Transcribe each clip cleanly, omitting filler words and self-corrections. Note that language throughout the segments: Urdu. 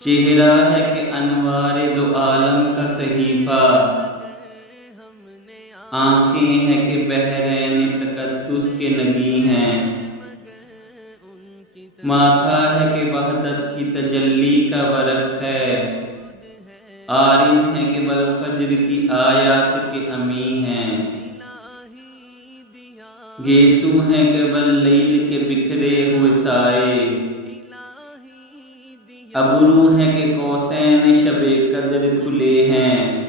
چہرہ ہے کہ انوار دو عالم کا صحیفہ، آنکھیں ہیں کہ بحرین تقدس کے نگی ہیں، ماتھا ہے کہ وحدت کی تجلی کا ورق ہے، عارض ہے کہ بالفجر کی آیات کے امی ہیں، گیسو ہیں کہ باللیل کے بکھرے ہوئے سائے، ابرو ہیں کہ قوسین شب قدر کھلے ہیں،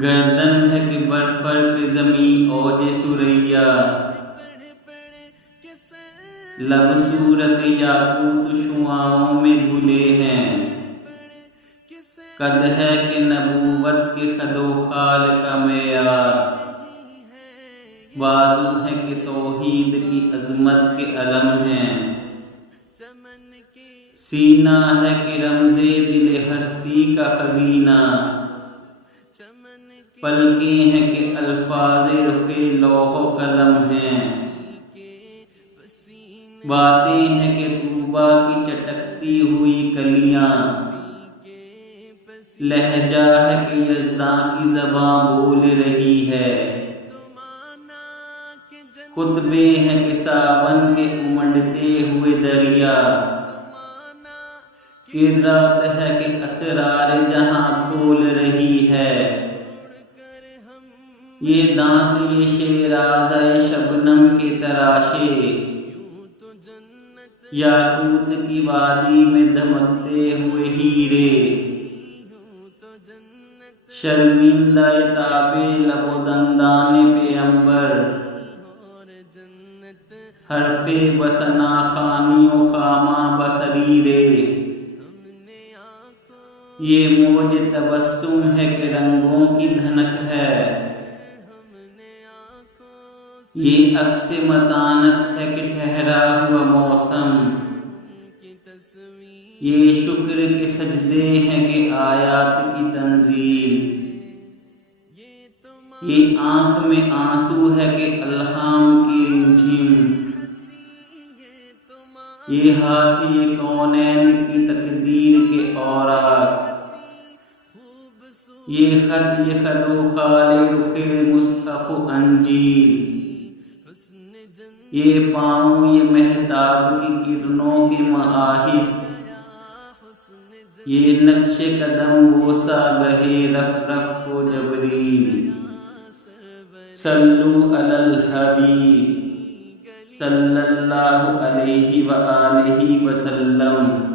گردن ہے کہ برفرق زمیں اوج سریا، لب صورت یاقوت شعاعوں میں گھلے ہیں، قد ہے کہ نبوت کے خد و خال کا معیار، بازو ہے کہ توحید کی عظمت کے علم ہیں، سینہ ہے کہ رمز دل ہستی کا خزینہ، پلکیں ہیں کہ الفاظ رخ لوح و قلم ہیں، باتیں ہیں کہ طوبیٰ کی چٹکتی ہوئی کلیاں، لہجہ ہے کہ یزداں کی زباں بول رہی ہے، خطبے ہیں کہ ساون کے امنڈتے ہوئے دریا، کرات ہے کہ اسرار جہاں کھول رہی ہے، یہ دانت یہ شیرازہ شبنم کے تراشے، یاقوت کی وادی میں دمکتے ہوئے ہیرے، شرمندہ تاب لب و دندان پیمبر، حرف بسنا خوانی و خامہ بصریرے، یہ موج تبسم ہے کہ رنگوں کی دھنک ہے، یہ عکس متانت ہے کہ ٹھہرا ہوا موسم، یہ شکر کے سجدے ہیں کہ آیات کی تنزیل، یہ آنکھ میں آنسو ہے کہ الہام کی رمجھم، یہ ہاتھ یہ کونین کی تقدیر کے اوراق، یہ خط یہ خد و خال رخ مصحف و انجیل، یہ پاؤں یہ مہتاب کی کرنوں کے معاہد، یہ نقش قدم بوسہ گہے رف رف و جبریل، صلو علی الحبیب صلی اللہ علیہ وآلہ وسلم۔